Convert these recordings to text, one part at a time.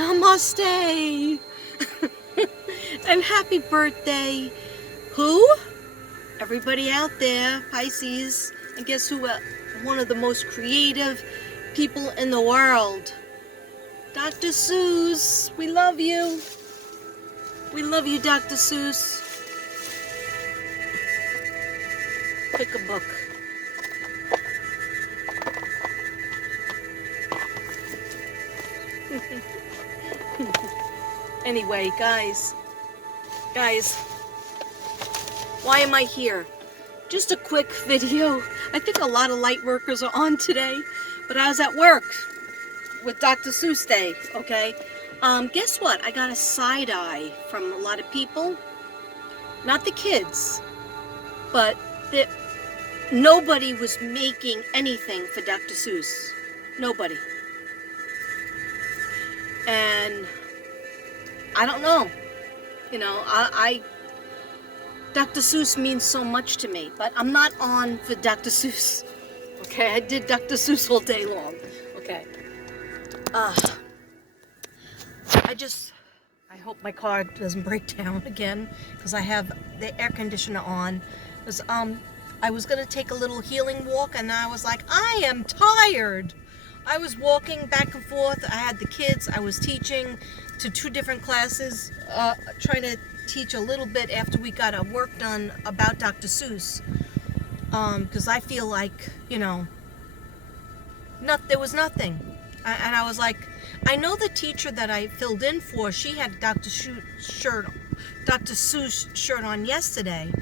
Namaste. And happy birthday. Who? Everybody out there, Pisces. And guess who? One of the most creative people in the world. Dr. Seuss. We love you. We love you, Dr. Seuss. Pick a book. Anyway, guys, why am I here? Just a quick video. I think a lot of light workers are on today, but I was at work with Dr. Seuss Day, okay? Guess what? I got a side eye from a lot of people. Not the kids, but nobody was making anything for Dr. Seuss. Nobody. And I don't know. You know, Dr. Seuss means so much to me, but I'm not on for Dr. Seuss. Okay, I did Dr. Seuss all day long. Okay. I hope my car doesn't break down again, because I have the air conditioner on. Because I was gonna take a little healing walk, and I was like, I am tired. I was walking back and forth. I had the kids. I was teaching to 2 different classes, trying to teach a little bit after we got our work done about Dr. Seuss. Because I feel like, you know, there was nothing. And I was like, I know the teacher that I filled in for, she had Dr. Seuss shirt on yesterday.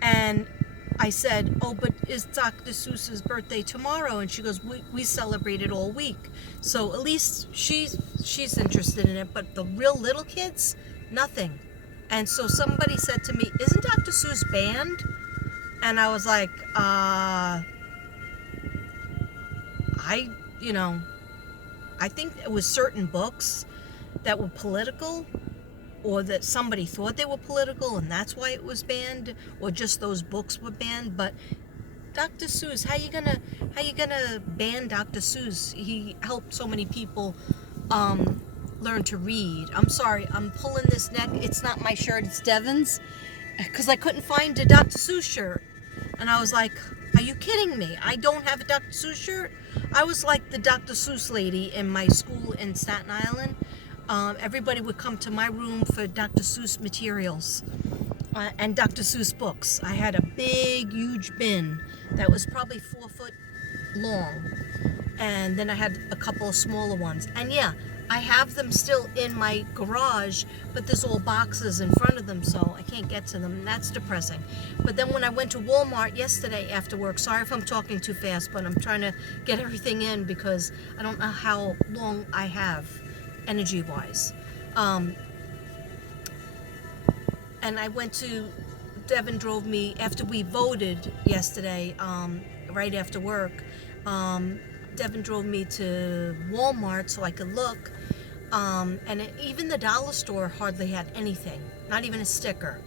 And I said, oh, but is Dr. Seuss's birthday tomorrow? And she goes, we celebrate it all week. So at least she's interested in it, but the real little kids, nothing. And so somebody said to me, isn't Dr. Seuss banned? And I was like, I think it was certain books that were political, or that somebody thought they were political and that's why it was banned, or just those books were banned. But Dr. Seuss, how you gonna ban Dr. Seuss? He helped so many people learn to read. I'm sorry, I'm pulling this neck. It's not my shirt, it's Devin's, because I couldn't find a Dr. Seuss shirt. And I was like, are you kidding me? I don't have a Dr. Seuss shirt? I was like the Dr. Seuss lady in my school in Staten Island. Everybody would come to my room for Dr. Seuss materials and Dr. Seuss books. I had a big, huge bin that was probably 4 foot long. And then I had a couple of smaller ones. And yeah, I have them still in my garage, but there's all boxes in front of them, so I can't get to them, and that's depressing. But then when I went to Walmart yesterday after work, sorry if I'm talking too fast, but I'm trying to get everything in because I don't know how long I have, energy-wise. And I went to, Devin drove me, after we voted yesterday, right after work, Devin drove me to Walmart so I could look, and even the dollar store hardly had anything, not even a sticker.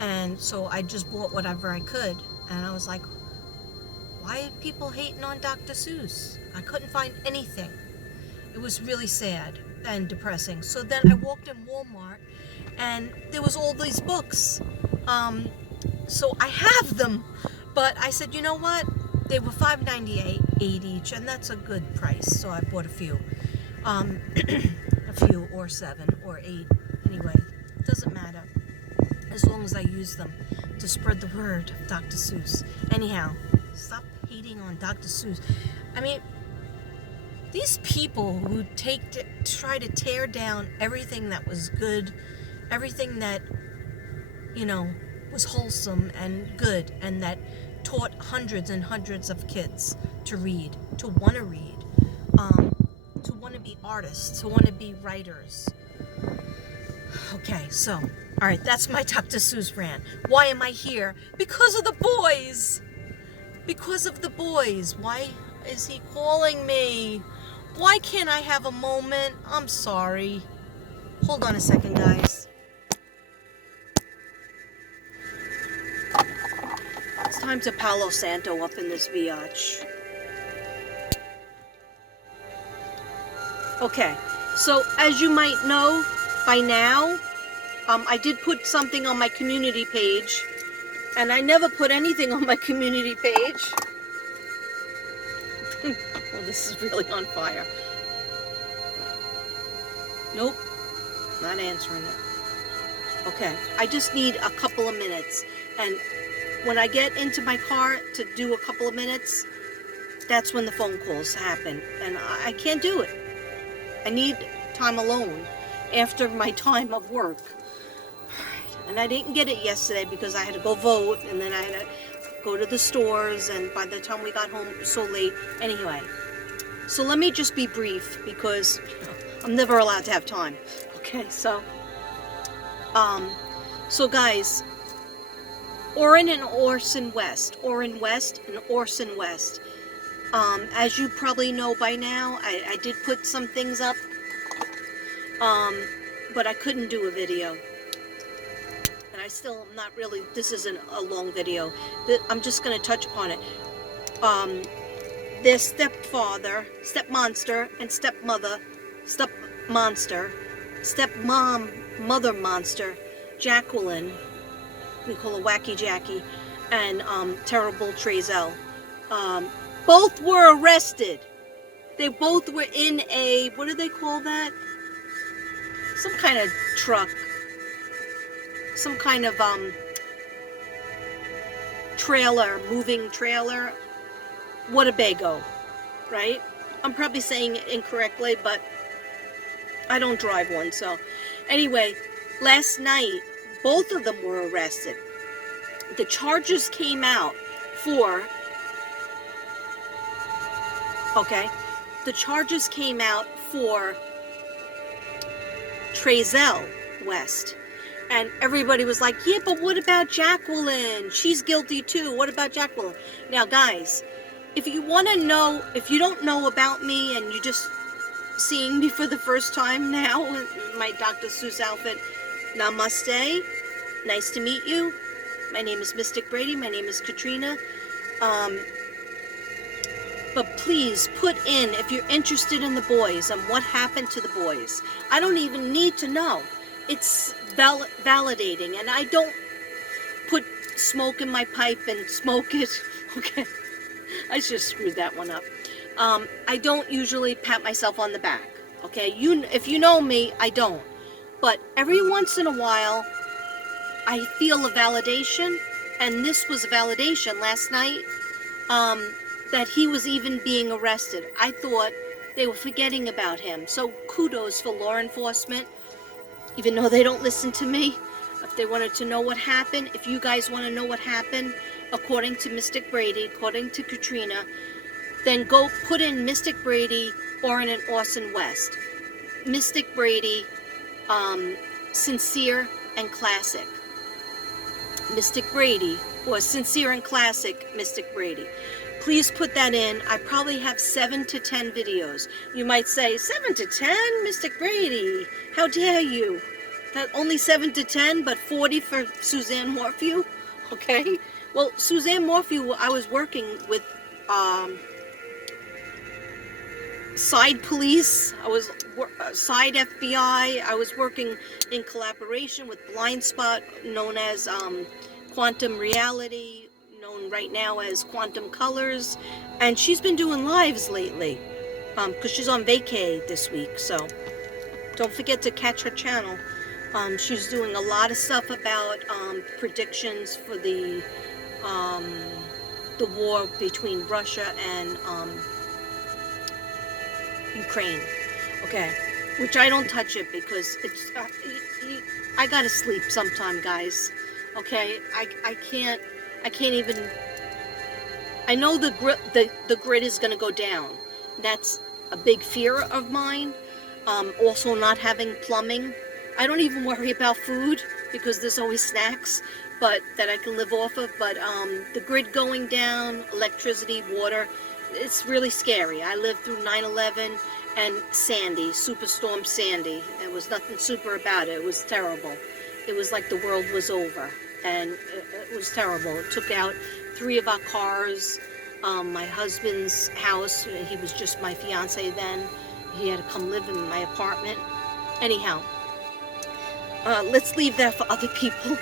And so I just bought whatever I could, and I was like, why are people hating on Dr. Seuss? I couldn't find anything. It was really sad and depressing. So then I walked in Walmart, and there was all these books. So I have them, but I said, you know what? They were $5.98 each, and that's a good price. So I bought a few, or 7 or 8. Anyway, it doesn't matter as long as I use them to spread the word of Dr. Seuss. Anyhow, stop hating on Dr. Seuss. I mean, these people who try to tear down everything that was good, everything that, you know, was wholesome and good, and that taught hundreds and hundreds of kids to read, to want to read, to want to be artists, to want to be writers. Okay, so, all right, that's my Dr. Seuss rant. Why am I here? Because of the boys. Because of the boys. Why is he calling me? Why can't I have a moment? I'm sorry. Hold on a second, guys. It's time to Palo Santo up in this biatch. Okay, So as you might know by now, I did put something on my community page, and I never put anything on my community page. Well, this is really on fire. Nope, not answering it. Okay, I just need a couple of minutes, and when I get into my car to do a couple of minutes, that's when the phone calls happen, and I can't do it. I need time alone after my time of work. And I didn't get it yesterday because I had to go vote, and then I had to go to the stores, and by the time we got home it was so late. Anyway, so let me just be brief because I'm never allowed to have time. Okay, so guys, Orrin and Orson West, Orrin West and Orson West. As you probably know by now, I did put some things up, but I couldn't do a video. And I still am not really, this isn't a long video. I'm just going to touch upon it. Their stepfather, stepmonster, and stepmother, stepmom, mother monster, Jacqueline, we call her Wacky Jackie, and terrible Trezel. Both were arrested. They both were in a, what do they call that? Some kind of truck. Some kind of trailer, moving trailer. Winnebago, right? I'm probably saying it incorrectly, but I don't drive one, so. Anyway, last night, both of them were arrested. The charges came out for, the charges came out for Trezel West. And everybody was like, yeah, but what about Jacqueline? She's guilty too. What about Jacqueline? Now, guys, if you want to know, if you don't know about me and you're just seeing me for the first time now in my Dr. Seuss outfit, namaste. Nice to meet you. My name is Mystic Brady. My name is Katrina. But please put in, if you're interested in the boys and what happened to the boys. I don't even need to know. It's validating, and I don't put smoke in my pipe and smoke it. Okay, I just screwed that one up. I don't usually pat myself on the back. Okay, if you know me, I don't. But every once in a while, I feel a validation, and this was a validation last night. That he was even being arrested. I thought they were forgetting about him. So kudos for law enforcement. Even though they don't listen to me, if they wanted to know what happened, if you guys want to know what happened, according to Mystic Brady, according to Katrina, then go put in Mystic Brady, Orrin and Orson West. Mystic Brady, Cincere and Classic. Mystic Brady, or Cincere and Classic Mystic Brady. Please put that in. I probably have 7 to 10 videos. You might say, 7 to 10? Mystic Brady, how dare you? That only 7 to 10, but 40 for Suzanne Morphew? Okay. Well, Suzanne Morphew, I was working with side police. I was side FBI. I was working in collaboration with Blind Spot, known as Quantum Reality, known right now as Quantum Colors, and she's been doing lives lately because she's on vacay this week, so don't forget to catch her channel. She's doing a lot of stuff about predictions for the war between Russia and Ukraine. Okay, which I don't touch it because it's I gotta sleep sometime, guys. Okay, I can't even. I know the grid is going to go down. That's a big fear of mine. Also, not having plumbing. I don't even worry about food because there's always snacks, but that I can live off of. But the grid going down, electricity, water, it's really scary. I lived through 9/11 and Sandy, Superstorm Sandy. There was nothing super about it. It was terrible. It was like the world was over. And it was terrible. It took out 3 of our cars. My husband's house, he was just my fiance then. He had to come live in my apartment. Anyhow, let's leave that for other people.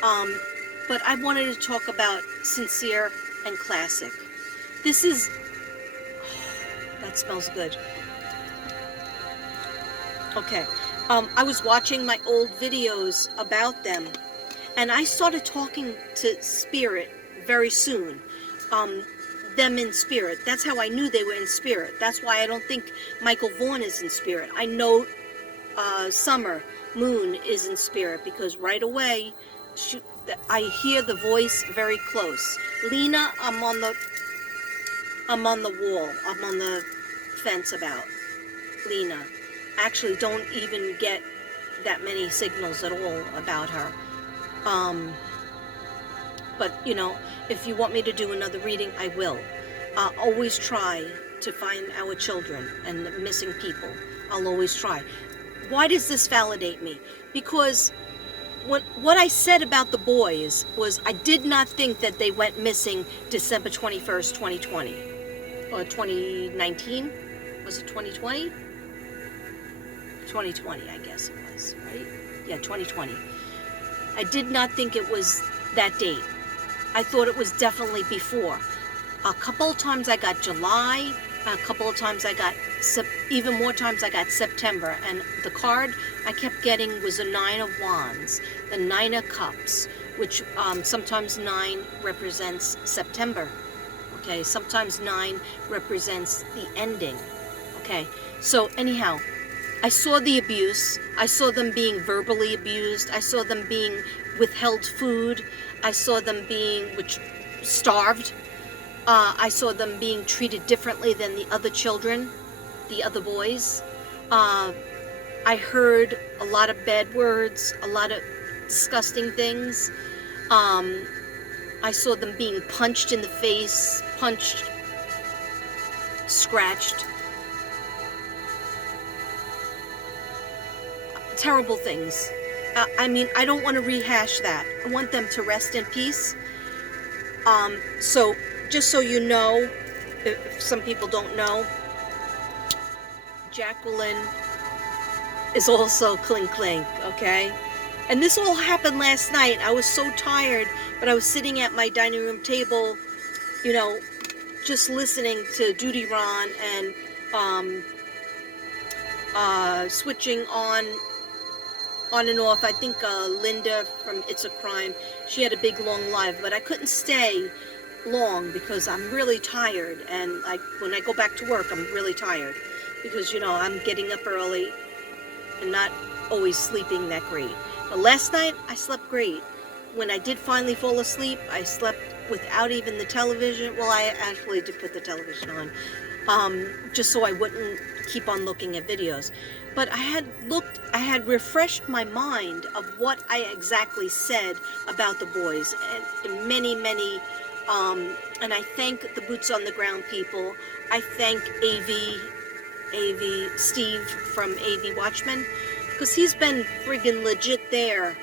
But I wanted to talk about Cincere and Classic. This is... that smells good. Okay. I was watching my old videos about them, and I started talking to Spirit very soon. Them in spirit. That's how I knew they were in spirit. That's why I don't think Michael Vaughn is in spirit. I know Summer Moon is in spirit, because right away I hear the voice very close. Lena, I'm on the wall. I'm on the fence about Lena. Actually, don't even get that many signals at all about her. But, you know, if you want me to do another reading, I will. I'll always try to find our children and the missing people. I'll always try. Why does this validate me? Because what I said about the boys was I did not think that they went missing December 21st, 2020. Or 2019? Was it 2020? 2020, I guess it was, right? Yeah, 2020. I did not think it was that date. I thought it was definitely before. A couple of times I got July, a couple of times I got, even more times I got September. And the card I kept getting was a 9 of Wands, the 9 of Cups, which sometimes 9 represents September. Okay, sometimes 9 represents the ending. Okay, so anyhow, I saw the abuse. I saw them being verbally abused. I saw them being withheld food. I saw them being starved. I saw them being treated differently than the other children, the other boys. I heard a lot of bad words, a lot of disgusting things. I saw them being punched in the face, punched, scratched. Terrible things. I mean, I don't want to rehash that. I want them to rest in peace. So, just so you know, if some people don't know, Jacqueline is also clink clink, okay? And this all happened last night. I was so tired, but I was sitting at my dining room table, you know, just listening to Duty Ron and switching on and off. I think Linda from It's a Crime, she had a big long live, but I couldn't stay long because I'm really tired, and when I go back to work, I'm really tired because, you know, I'm getting up early and not always sleeping that great. But last night, I slept great. When I did finally fall asleep, I slept without even the television. Well, I actually did put the television on, just so I wouldn't keep on looking at videos. But I had refreshed my mind of what I exactly said about the boys, and many, and I thank the Boots on the Ground people. I thank Steve from AV Watchmen, because he's been friggin' legit there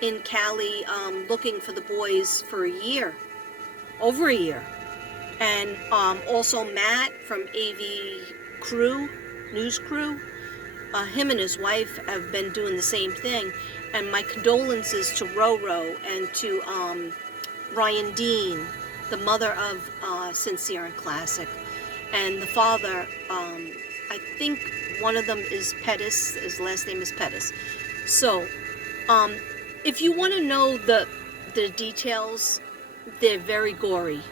in Cali, looking for the boys for a year, over a year. And also Matt from AV Crew, News Crew, him and his wife have been doing the same thing. And my condolences to Roro and to Ryan Dean, the mother of Cincere and Classic, and the father. I think one of them is Pettis. His last name is Pettis. So, if you want to know the details, they're very gory.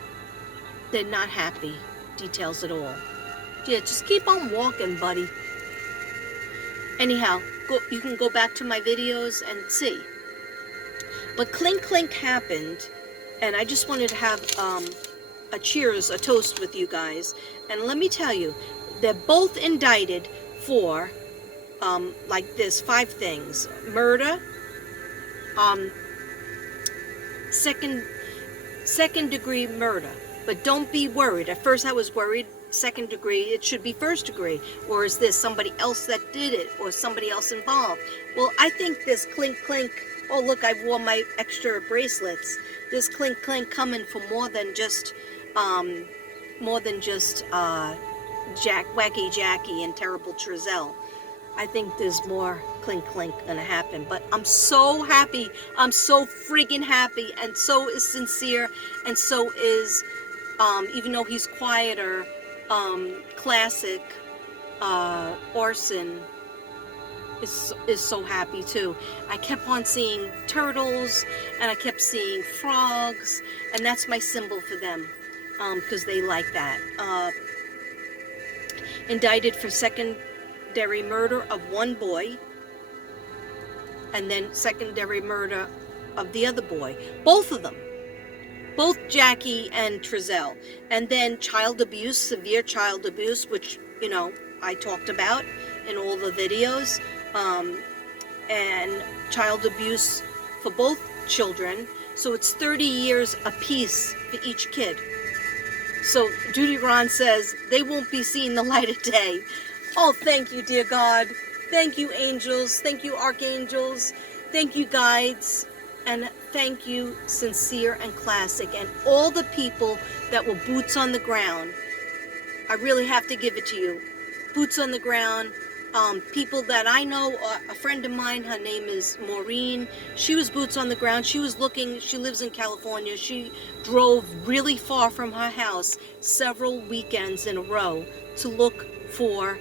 They're not happy details at all. Yeah, just keep on walking, buddy. Anyhow, you can go back to my videos and see. But Clink Clink happened, and I just wanted to have a cheers, a toast with you guys. And let me tell you, they're both indicted for, like this, 5 things. Murder, second degree murder. But don't be worried. At first I was worried, second degree, it should be first degree. Or is this somebody else that did it? Or somebody else involved? Well, I think this Clink Clink, oh look, I wore my extra bracelets. This Clink Clink coming for more than just Wacky Jackie and Terrible Trezel. I think there's more clink clink gonna happen, but I'm so happy. I'm so friggin' happy, and so is Cincere, and so is, even though he's quieter, classic, Orson is so happy too. I kept on seeing turtles, and I kept seeing frogs, and that's my symbol for them, because they like that. Indicted for secondary murder of one boy, and then secondary murder of the other boy. Both of them. Both Jackie and Trezel. And then child abuse, severe child abuse, which, you know, I talked about in all the videos. And child abuse for both children. So it's 30 years apiece for each kid. So Judy Ron says they won't be seeing the light of day. Oh, thank you, dear God. Thank you, angels. Thank you, archangels. Thank you, guides. And thank you, Cincere and Classic, and all the people that were boots on the ground. I really have to give it to you. Boots on the ground. People that I know, a friend of mine, her name is Maureen. She was boots on the ground. She was looking, she lives in California. She drove really far from her house several weekends in a row to look for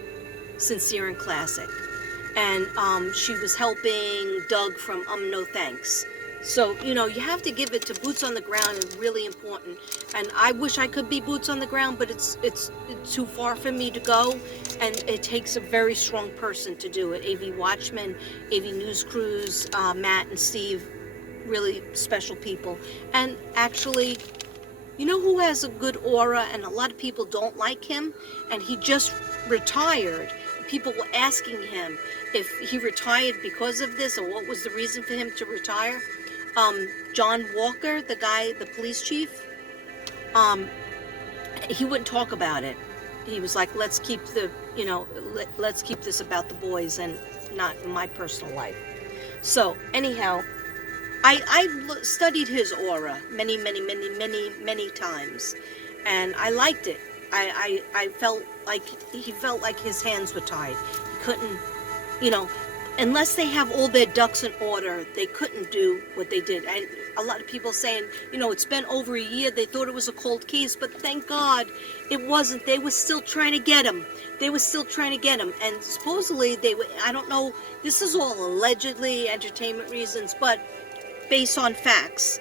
Cincere and Classic. And she was helping Doug from No Thanks. So, you know, you have to give it to boots on the ground. It's really important. And I wish I could be boots on the ground, but it's too far for me to go. And it takes a very strong person to do it. AV Watchman, AV News Crews, Matt and Steve, really special people. And actually, you know who has a good aura and a lot of people don't like him? And he just retired. People were asking him if he retired because of this or what was the reason for him to retire. John Walker, the guy, the police chief, he wouldn't talk about it. He was like, let's keep the, you know, let's keep this about the boys and not my personal life. So anyhow, I studied his aura many times, and I liked it. I felt like he felt like his hands were tied. He couldn't, you know, unless they have all their ducks in order, they couldn't do what they did. And a lot of people saying, you know, it's been over a year. They thought it was a cold case, but thank God it wasn't. They were still trying to get him. They were still trying to get him. And supposedly they were, I don't know, this is all allegedly entertainment reasons, but based on facts.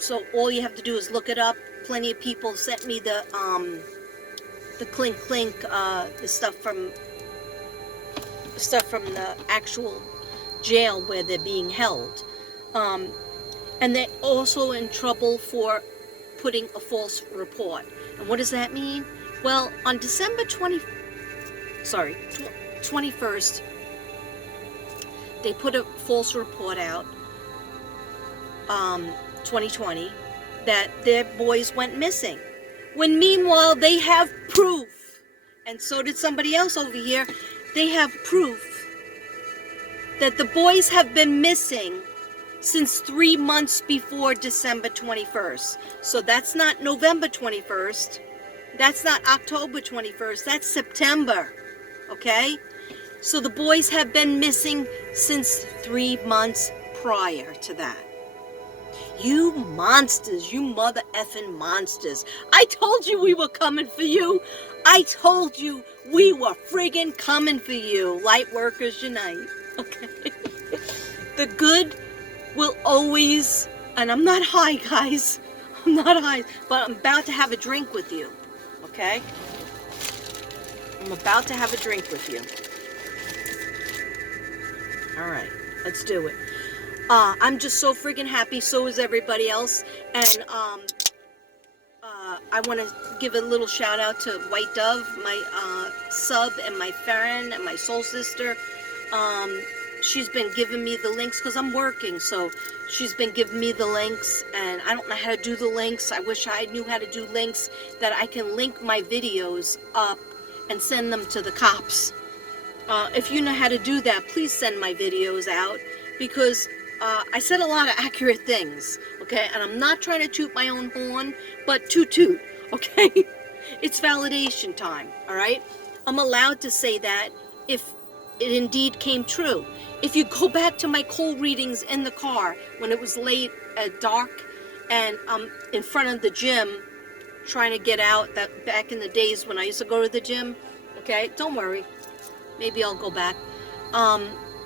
So all you have to do is look it up. Plenty of people sent me the clink clink, the stuff from the actual jail where they're being held. And they're also in trouble for putting a false report. And what does that mean? Well, on December 21st, they put a false report out, 2020, that their boys went missing. When meanwhile, they have proof. And so did somebody else over here. They have proof that the boys have been missing since 3 months before December 21st. So that's not November 21st. That's not October 21st. That's September. Okay? So the boys have been missing since 3 months prior to that. You monsters, you mother effing monsters. I told you we were coming for you. I told you we were friggin' coming for you. Light workers unite. Okay? The good will always, and I'm not high, guys. I'm not high, but I'm about to have a drink with you. Okay? I'm about to have a drink with you. Alright, let's do it. I'm just so friggin' happy, so is everybody else, and I want to give a little shout out to White Dove, my sub, and my friend, and my soul sister. She's been giving me the links, because I'm working, so she's been giving me the links, and I don't know how to do the links. I wish I knew how to do links that I can link my videos up and send them to the cops. If you know how to do that, please send my videos out, because I said a lot of accurate things, okay? And I'm not trying to toot my own horn, but toot, okay? It's validation time, all right? I'm allowed to say that if it indeed came true. If you go back to my cold readings in the car when it was late, dark, and I'm in front of the gym trying to get out, that back in the days when I used to go to the gym, okay, don't worry, maybe I'll go back.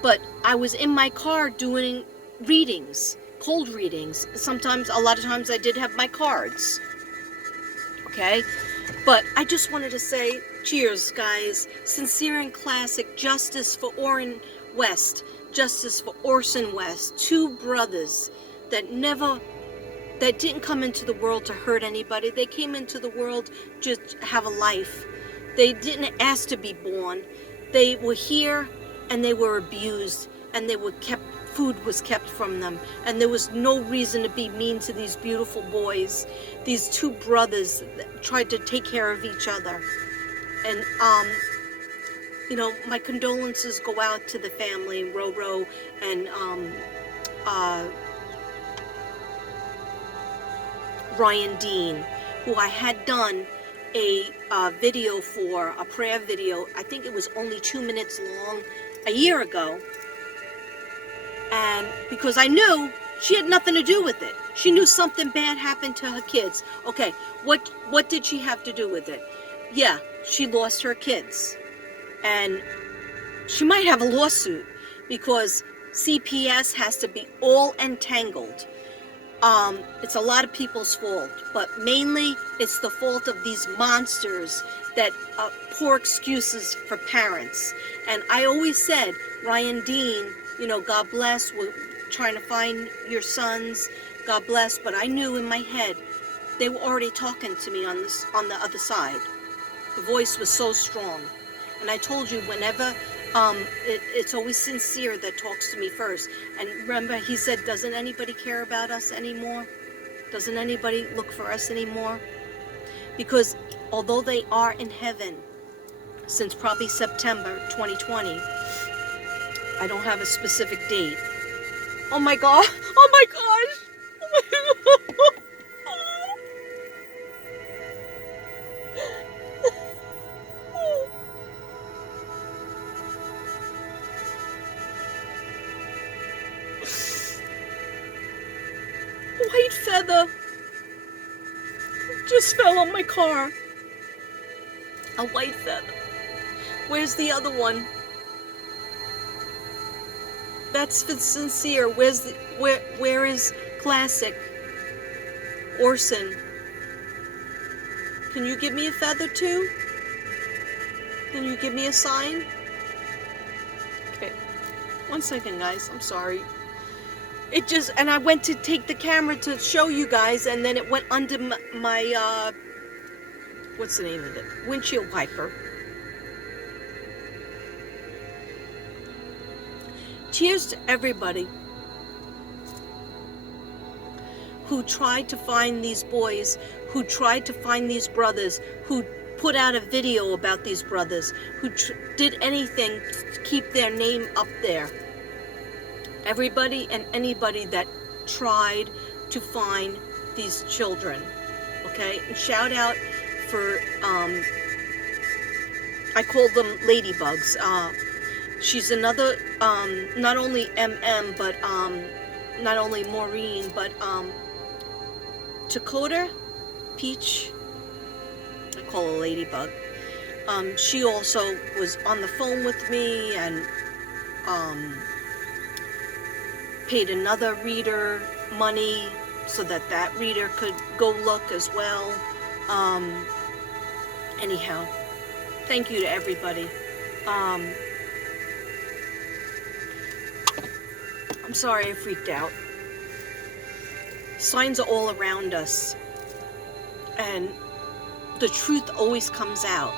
But I was in my car doing readings, cold readings. Sometimes, a lot of times I did have my cards, okay? But I just wanted to say, cheers, guys. Sincere and classic, justice for Orrin West, justice for Orson West, two brothers that didn't come into the world to hurt anybody. They came into the world just to have a life. They didn't ask to be born. They were here and they were abused, and food was kept from them, and there was no reason to be mean to these beautiful boys. These two brothers that tried to take care of each other. And my condolences go out to the family, Roro and Ryan Dean, who I had done a video for, a prayer video. I think it was only 2 minutes long a year ago. And because I knew she had nothing to do with it. She knew something bad happened to her kids. Okay, what did she have to do with it? Yeah, she lost her kids. And she might have a lawsuit because CPS has to be all entangled. It's a lot of people's fault, but mainly it's the fault of these monsters that poor excuses for parents. And I always said, Ryan Dean, God bless, we're trying to find your sons, God bless, but I knew in my head they were already talking to me on the other side. The voice was so strong. And I told you, whenever it's always Cincere that talks to me first. And remember, he said, doesn't anybody care about us anymore? Doesn't anybody look for us anymore? Because although they are in heaven since probably September 2020, I don't have a specific date. Oh my God! Oh my gosh! Oh my God. White feather just fell on my car. A white feather. Where's the other one? That's for Cincere. Where is classic? Orson. Can you give me a feather too? Can you give me a sign? Okay. 1 second, guys. I'm sorry. And I went to take the camera to show you guys, and then it went under my what's the name of it? Windshield wiper. Cheers to everybody who tried to find these boys, who tried to find these brothers, who put out a video about these brothers, who did anything to keep their name up there. Everybody and anybody that tried to find these children, okay? And shout out for, I call them ladybugs. She's another, not only MM, but not only Maureen, but Dakota, Peach, I call her ladybug. She also was on the phone with me and paid another reader money so that reader could go look as well. Anyhow, thank you to everybody. I'm sorry I freaked out. Signs are all around us, and the truth always comes out.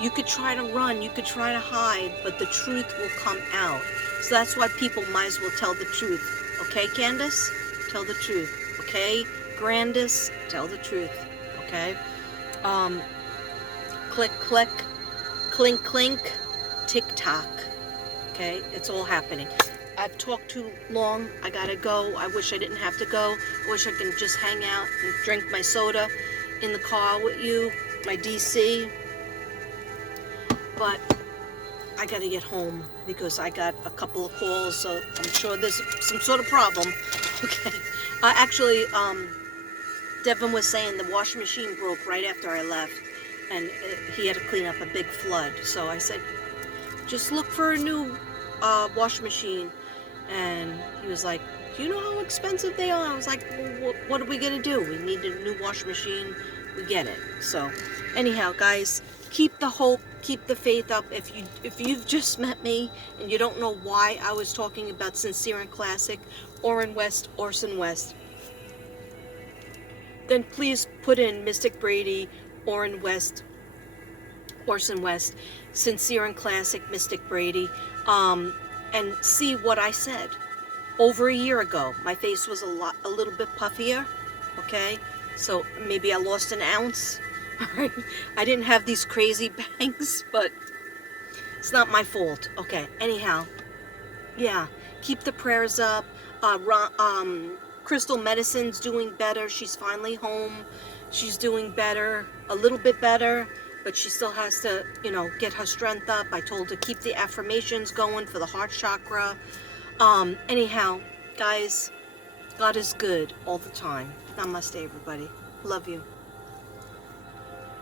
You could try to run, you could try to hide, but the truth will come out. So that's why people might as well tell the truth. Okay, Candace? Tell the truth. Okay, Grandis? Tell the truth. Okay? Click, click, clink, clink, tick-tock. Okay? It's all happening. I've talked too long. I gotta go. I wish I didn't have to go. I wish I could just hang out and drink my soda in the car with you. my DC, but I gotta get home because I got a couple of calls, so I'm sure there's some sort of problem. Okay. Actually, Devin was saying the washing machine broke right after I left, and he had to clean up a big flood. So I said, just look for a new washing machine. And he was like, do you know how expensive they are? I was like, well, what are we gonna do? We need a new washing machine. We get it. So anyhow, guys, keep the hope, keep the faith up. If you've just met me and you don't know why I was talking about Sincere and Classic, Orrin West, Orson West, then please put in Mystic Brady, Orrin West, Orson West, Sincere and Classic, Mystic Brady, and see what I said. Over a year ago, my face was a little bit puffier, okay? So maybe I lost an ounce. Alright, I didn't have these crazy bangs, but it's not my fault. Okay, anyhow, yeah, keep the prayers up. Crystal Medicine's doing better. She's finally home. She's doing better, a little bit better, but she still has to, you know, get her strength up. I told her to keep the affirmations going for the heart chakra. Anyhow, guys, God is good all the time. Namaste, everybody. Love you.